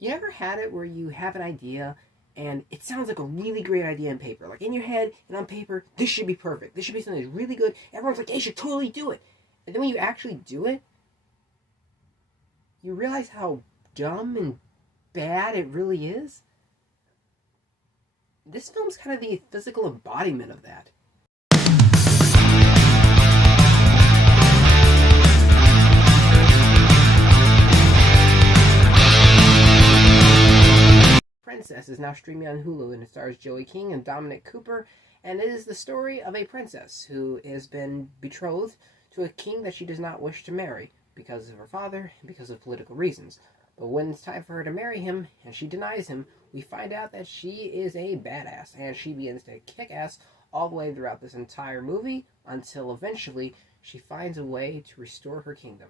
You ever had it where you have an idea and it sounds like a really great idea on paper? Like in your head and on paper, this should be perfect. This should be something that's really good. Everyone's like, hey, you should totally do it. And then when you actually do it, you realize how dumb and bad it really is. This film's kind of the physical embodiment of that. Princess is now streaming on Hulu, and it stars Joey King and Dominic Cooper, and it is the story of a princess who has been betrothed to a king that she does not wish to marry because of her father and because of political reasons. But when it's time for her to marry him and she denies him, we find out that she is a badass, and she begins to kick ass all the way throughout this entire movie until eventually she finds a way to restore her kingdom.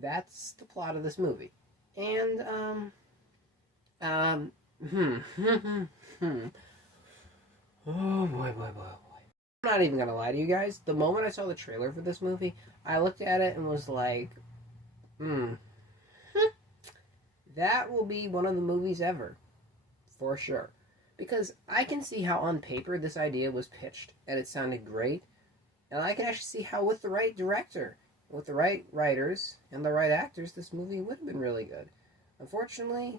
That's the plot of this movie. And, Oh boy. I'm not even gonna lie to you guys. The moment I saw the trailer for this movie, I looked at it and was like, that will be one of the movies ever. For sure. Because I can see how on paper this idea was pitched, and it sounded great. And I can actually see how with the right director, with the right writers, and the right actors, this movie would have been really good. Unfortunately,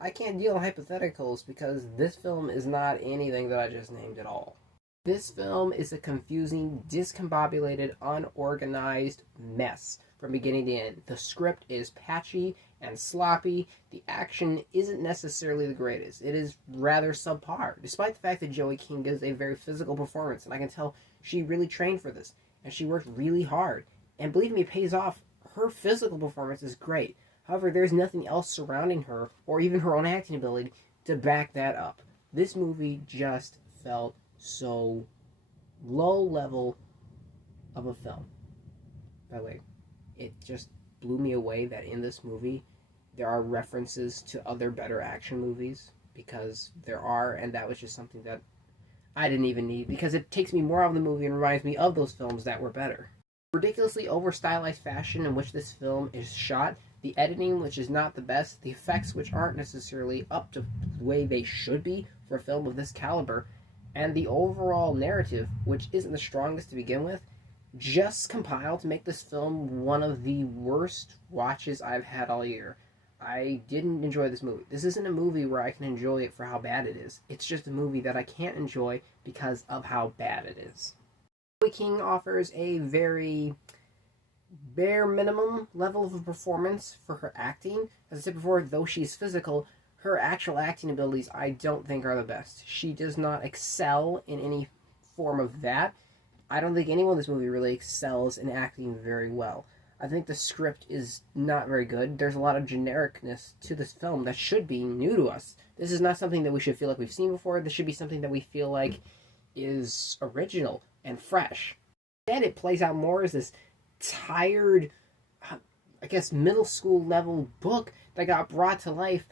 I can't deal in hypotheticals because this film is not anything that I just named at all. This film is a confusing, discombobulated, unorganized mess from beginning to end. The script is patchy and sloppy. The action isn't necessarily the greatest. It is rather subpar, despite the fact that Joey King gives a very physical performance, and I can tell she really trained for this, and she worked really hard. And believe me, it pays off. Her physical performance is great. However, there's nothing else surrounding her, or even her own acting ability, to back that up. This movie just felt so low level of a film. By the way, it just blew me away that in this movie, there are references to other better action movies, because there are, and that was just something that I didn't even need, because it takes me more out of the movie and reminds me of those films that were better. Ridiculously over-stylized fashion in which this film is shot, the editing, which is not the best, the effects, which aren't necessarily up to the way they should be for a film of this caliber, and the overall narrative, which isn't the strongest to begin with, just compiled to make this film one of the worst watches I've had all year. I didn't enjoy this movie. This isn't a movie where I can enjoy it for how bad it is. It's just a movie that I can't enjoy because of how bad it is. Joey King offers a very bare minimum level of performance for her acting. As I said before, though she's physical, her actual acting abilities I don't think are the best. She does not excel in any form of that. I don't think anyone in this movie really excels in acting very well. I think the script is not very good. There's a lot of genericness to this film that should be new to us. This is not something that we should feel like we've seen before. This should be something that we feel like is original and fresh. Instead, it plays out more as this tired, I guess, middle school level book that got brought to life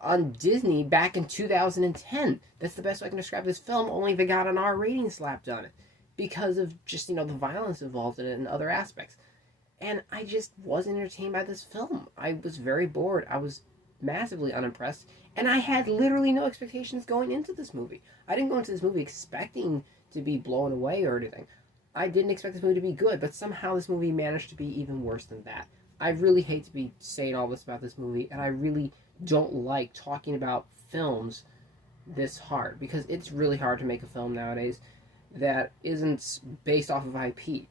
on Disney back in 2010. That's the best way I can describe this film, only they got an R rating slapped on it because of just, the violence involved in it and other aspects. And I just wasn't entertained by this film. I was very bored. I was massively unimpressed, and I had literally no expectations going into this movie. I didn't go into this movie expecting to be blown away or anything. I didn't expect this movie to be good, but somehow this movie managed to be even worse than that. I really hate to be saying all this about this movie, and I really don't like talking about films this hard, because it's really hard to make a film nowadays that isn't based off of IP.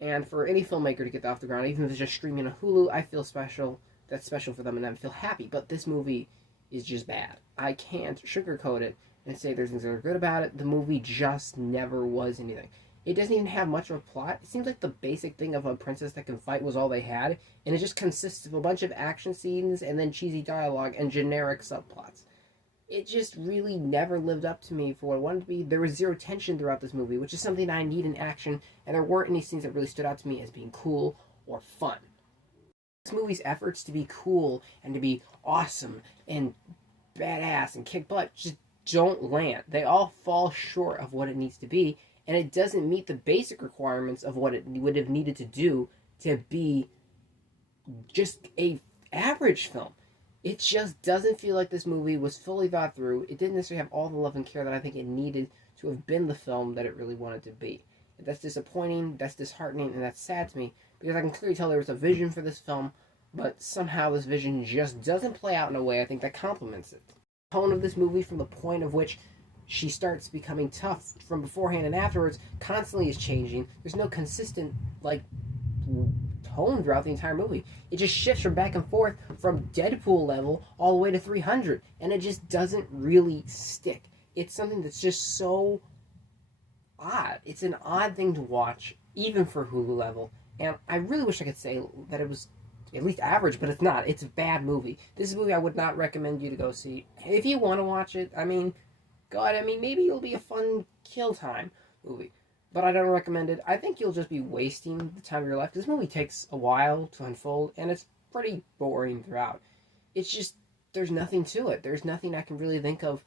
And for any filmmaker to get that off the ground, even if it's just streaming on Hulu, I feel special. That's special for them, and I feel happy. But this movie is just bad. I can't sugarcoat it and say there's things that are good about it. The movie just never was anything. It doesn't even have much of a plot. It seems like the basic thing of a princess that can fight was all they had, and it just consists of a bunch of action scenes and then cheesy dialogue and generic subplots. It just really never lived up to me for what it wanted to be. There was zero tension throughout this movie, which is something I need in action, and there weren't any scenes that really stood out to me as being cool or fun. This movie's efforts to be cool and to be awesome and badass and kick butt just don't land. They all fall short of what it needs to be, and it doesn't meet the basic requirements of what it would have needed to do to be just a average film. It just doesn't feel like this movie was fully thought through. It didn't necessarily have all the love and care that I think it needed to have been the film that it really wanted to be. And that's disappointing, that's disheartening, and that's sad to me because I can clearly tell there was a vision for this film, but somehow this vision just doesn't play out in a way I think that complements it. The tone of this movie, from the point of which she starts becoming tough from beforehand and afterwards, constantly is changing. There's no consistent, like, tone throughout the entire movie. It just shifts from back and forth from Deadpool level all the way to 300, and it just doesn't really stick. It's something that's just so odd. It's an odd thing to watch, even for Hulu level, and I really wish I could say that it was at least average, but it's not. It's a bad movie. This is a movie I would not recommend you to go see. If you want to watch it, I mean, God, I mean, maybe it'll be a fun kill time movie. But I don't recommend it. I think you'll just be wasting the time of your life. This movie takes a while to unfold, and it's pretty boring throughout. It's just, there's nothing to it. There's nothing I can really think of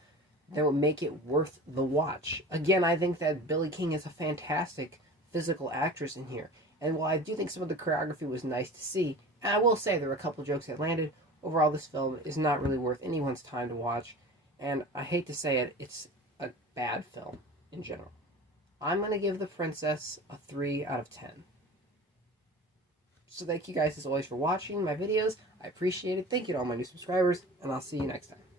that would make it worth the watch. Again, I think that Billie King is a fantastic physical actress in here. And while I do think some of the choreography was nice to see, and I will say there were a couple jokes that landed, overall this film is not really worth anyone's time to watch. And I hate to say it, it's a bad film in general. I'm going to give The Princess a 3 out of 10. So thank you guys as always for watching my videos. I appreciate it. Thank you to all my new subscribers, and I'll see you next time.